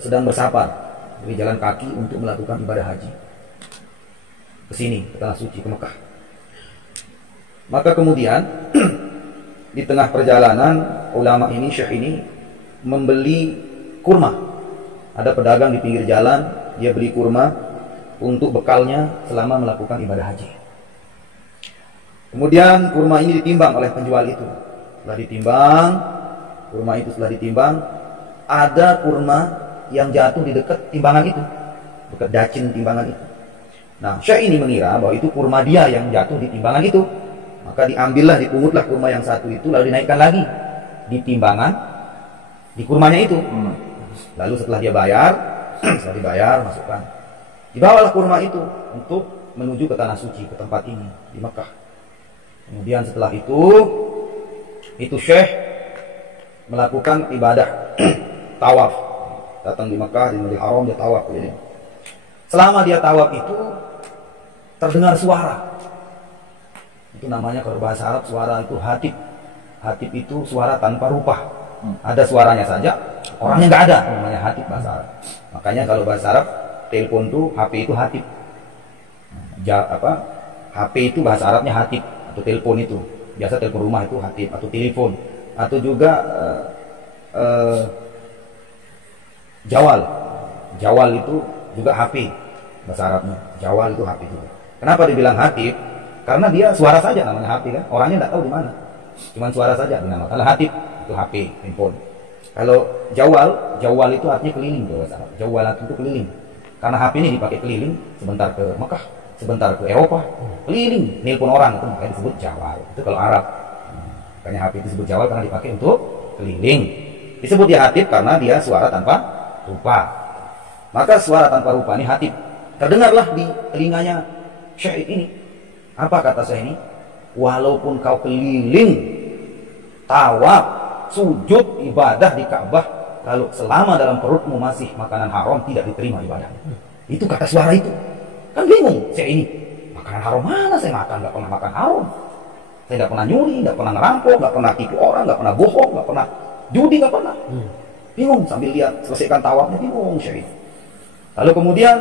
sedang bersafar dari jalan kaki untuk melakukan ibadah haji ke sini, ke tanah suci, ke Mekah. Maka kemudian di tengah perjalanan ulama ini, syekh ini membeli kurma. Ada pedagang di pinggir jalan, dia beli kurma untuk bekalnya selama melakukan ibadah haji. Kemudian kurma ini ditimbang oleh penjual itu. Setelah ditimbang, kurma itu setelah ditimbang, ada kurma yang jatuh di dekat timbangan itu, dekat dacin timbangan itu. Nah, syekh ini mengira bahwa itu kurma dia yang jatuh di timbangan itu. Maka diambillah, dipungutlah kurma yang satu itu, lalu dinaikkan lagi di timbangan di kurmanya itu. Lalu setelah dia bayar, setelah dibayar, masukkan, dibawalah kurma itu untuk menuju ke tanah suci, ke tempat ini di Mekah. Kemudian setelah itu syekh melakukan ibadah tawaf. Datang di Mekah, di Masjidil Haram, dia tawaf. Selama dia tawaf itu terdengar suara. Itu namanya kalau bahasa Arab suara itu hatib. Hatib itu suara tanpa rupa. Ada suaranya saja, orangnya nggak ada. Namanya hatib bahasa Arab. Makanya kalau bahasa Arab telepon tuh HP itu hatib. HP itu bahasa Arabnya hatib atau telepon itu. Biasa telepon rumah itu hatib atau telepon, atau juga jawal. Jawal itu juga HP bahasa Arabnya. Jawal itu HP juga. Kenapa dibilang hatib? Karena dia suara saja namanya HP kan. Orangnya nggak tahu di mana. Cuman suara saja dinamakan hatib. Itu HP, handphone. Kalau jawal itu artinya keliling tuh bahasa Arab. Jawalat itu keliling. Karena HP ini dipakai keliling, sebentar ke Mekah, sebentar ke Eropa, keliling, nelpon orang, itu makanya disebut jawal. Itu kalau Arab. Makanya HP disebut jawal karena dipakai untuk keliling. Disebut dia hatib karena dia suara tanpa rupa. Maka suara tanpa rupa ini hatib. Terdengarlah di telinganya syekh ini. Apa kata saya ini? Walaupun kau keliling, tawaf, sujud, ibadah di Ka'bah, lalu selama dalam perutmu masih makanan haram, tidak diterima ibadah. Itu kata suara itu. Kan bingung saya ini. Makanan haram mana saya makan? Gak pernah makan haram. Saya gak pernah nyuri, gak pernah ngerampok, gak pernah tipu orang, gak pernah bohong, gak pernah judi, gak pernah. Bingung sambil dia selesaikan tawafnya, bingung saya ini. Lalu kemudian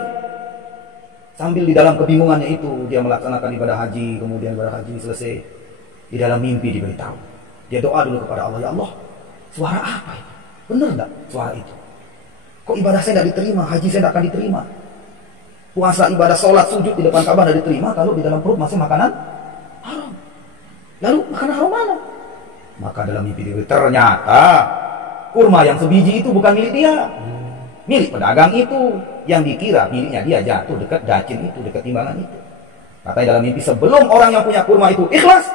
sambil di dalam kebingungannya itu dia melaksanakan ibadah haji. Kemudian ibadah haji selesai, di dalam mimpi diberitahu. Dia doa dulu kepada Allah, ya Allah, suara apa itu? Benar enggak suara itu? Kok ibadah saya tidak diterima, haji saya tidak akan diterima, puasa, ibadah, sholat, sujud di depan Ka'bah tidak diterima, kalau di dalam perut masih makanan haram. Lalu makanan haram mana? Maka dalam mimpi dia, ternyata kurma yang sebiji itu bukan milik dia, milik pedagang itu. Yang dikira miliknya dia jatuh dekat dacin itu, dekat timbangan itu. Katanya dalam mimpi, sebelum orang yang punya kurma itu ikhlas,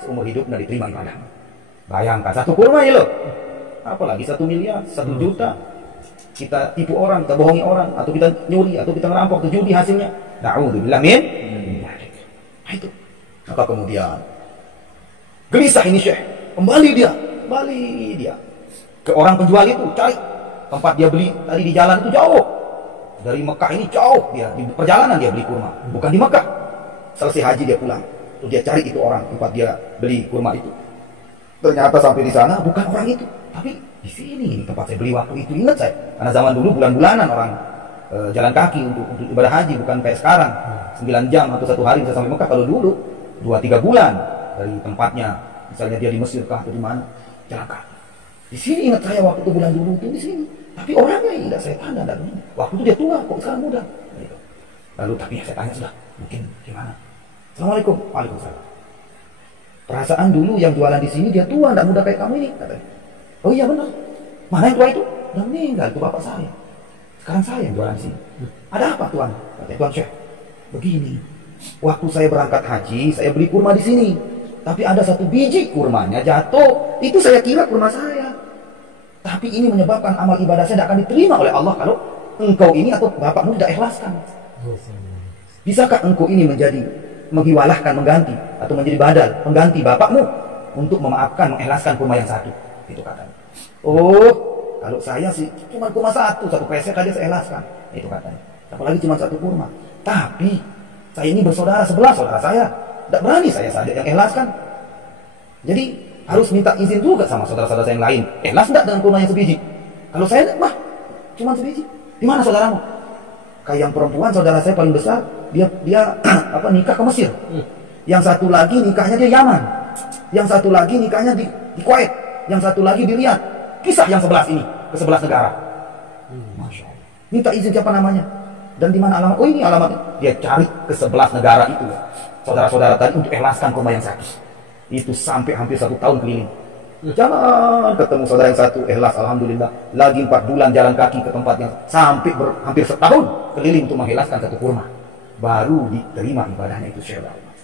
seumur hidup tidak diterima ibadah. Bayangkan satu kurma ya loh, apalagi 1 miliar, 1 juta. Kita tipu orang, kita bohongi orang, atau kita nyuri, atau kita ngerampok, atau judi hasilnya. Na'udzubillah min. Nah itu. Maka kemudian gelisah ini syekh, kembali dia ke orang penjual itu, cari tempat dia beli tadi di jalan itu jauh. Dari Mekah ini jauh, dia di perjalanan dia beli kurma, bukan di Mekah. Selesai haji dia pulang, terus dia cari itu orang tempat dia beli kurma itu. Ternyata sampai di sana bukan orang itu, tapi di sini tempat saya beli waktu itu. Ingat saya, karena zaman dulu bulan-bulanan orang jalan kaki untuk ibadah haji, bukan kayak sekarang 9 jam atau 1 hari bisa sampai Mekah. Kalau dulu 2-3 bulan dari tempatnya, misalnya dia di Mesir kah atau di mana, jalan kaki. Di sini ingat saya waktu itu bulan dulu itu di sini. Tapi orangnya tidak saya tanda, waktu itu dia tua, kok sekarang muda. Lalu tapi saya tanya sudah, mungkin gimana? Assalamualaikum. Waalaikumsalam. Perasaan dulu yang jualan di sini dia tua, tidak muda kayak kamu ini, katanya. Oh iya benar. Mana yang tua itu? Udah meninggal, itu bapak saya. Sekarang saya yang jualan di sini. Ada apa tuan? Katanya, tuan syekh, begini. Waktu saya berangkat haji, saya beli kurma di sini. Tapi ada 1 biji kurmanya jatuh. Itu saya kira kurma saya. Tapi ini menyebabkan amal ibadah saya tidak akan diterima oleh Allah kalau engkau ini atau bapakmu tidak ikhlaskan. Bisakah engkau ini menghiwalahkan, mengganti atau menjadi badal, mengganti bapakmu untuk memaafkan, mengikhlaskan kurma yang satu? Itu katanya. Oh, kalau saya sih cuma kurma 1 pesek aja saya ikhlaskan. Itu katanya. Apalagi cuma 1 kurma. Tapi saya ini bersaudara 11 saudara saya. Tidak berani saya saja yang ikhlaskan. Jadi harus minta izin juga sama saudara-saudara saya yang lain. Ikhlas tidak dengan kurma yang sebiji? Kalau saya mah cuma sebiji. Di mana saudaramu? Kayak yang perempuan, saudara saya paling besar, dia nikah ke Mesir. Yang satu lagi nikahnya di Yaman. Yang satu lagi nikahnya di Kuwait. Yang satu lagi di Riyadh. Kisah yang 11 ini ke 11 negara. Masya Allah. Minta izin siapa namanya? Dan di mana alamat? Oh, ini alamatnya. Dia cari ke 11 negara itu, saudara-saudara tadi, untuk ikhlaskan kurma yang sakit. Itu sampai hampir 1 tahun keliling. Jalan ketemu saudara yang satu, ikhlas, alhamdulillah. Lagi 4 bulan jalan kaki ke tempat yang sampai hampir setahun keliling untuk mengikhlaskan 1 kurma. Baru diterima ibadahnya itu, Syekh Allah.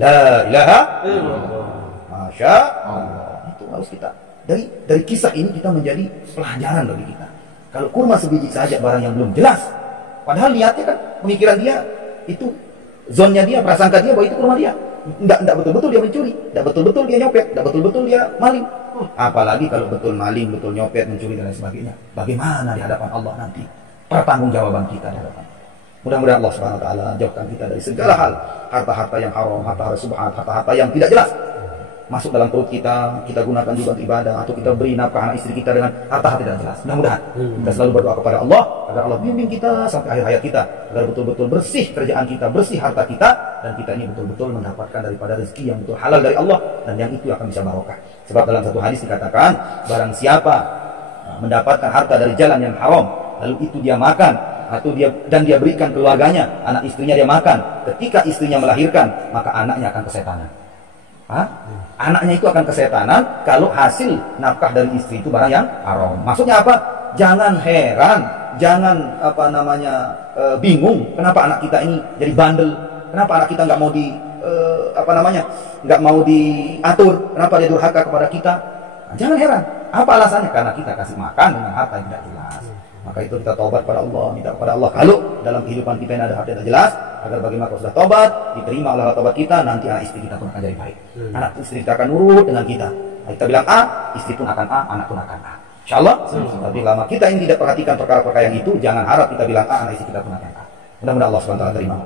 La ilaha illallah. Masya Allah. Itu harus kita dari kisah ini kita menjadi pelajaran bagi kita. Kalau kurma sebiji saja barang yang belum jelas, padahal niatnya kan, pemikiran dia itu, zonnya dia, prasangka dia bahwa itu kurma dia. Enggak betul-betul dia mencuri, enggak betul-betul dia nyopet, enggak betul-betul dia maling. Apalagi kalau betul maling, betul nyopet, mencuri dan lain sebagainya. Bagaimana di hadapan Allah nanti? Pertanggungjawaban kita di hadapan. Mudah-mudahan Allah Subhanahu wa taala jauhkan kita dari segala hal, harta-harta yang haram, harta-harta subhat, harta-harta yang tidak jelas masuk dalam perut kita gunakan juga untuk ibadah, atau kita beri nafkah anak istri kita dengan harta-harta tidak jelas. Mudah-mudahan kita selalu berdoa kepada Allah agar Allah bimbing kita sampai akhir hayat kita, agar betul-betul bersih kerjaan kita, bersih harta kita, dan kita ini betul-betul mendapatkan daripada rezeki yang betul halal dari Allah, dan yang itu akan bisa barokah. Sebab dalam satu hadis dikatakan, barang siapa mendapatkan harta dari jalan yang haram, lalu itu dia makan, atau dia berikan keluarganya, anak istrinya dia makan, ketika istrinya melahirkan, maka anaknya akan kesetanan. Anaknya itu akan kesetanan kalau hasil nafkah dari istri itu barang yang haram. Maksudnya apa? Jangan heran, jangan bingung kenapa anak kita ini jadi bandel, kenapa anak kita nggak mau nggak mau diatur, kenapa dia durhaka kepada kita. Jangan heran. Apa alasannya? Karena kita kasih makan dengan harta yang tidak jelas. Maka itu kita taubat pada Allah, minta kepada Allah kalau dalam kehidupan kita ini ada harta yang tidak jelas, agar bagaimana kalau sudah taubat, diterima oleh taubat kita, nanti anak istri kita pun akan jadi baik. Anak istri kita akan nurut dengan kita. Kita bilang A, istri pun akan A, anak pun akan A. Insyaallah. Tapi lama kita ini tidak perhatikan perkara-perkara yang itu, jangan harap kita bilang A, anak istri kita pun akan A. Mudah-mudahan Allah SWT terima.